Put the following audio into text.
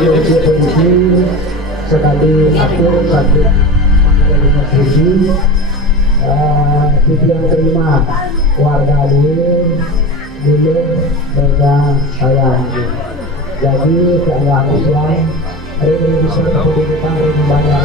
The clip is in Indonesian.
dari polisi sekali atur satu polisi tujuan terima warga dulu mereka saya. Jadi saya Islam ini bisa kehidupan ini banyak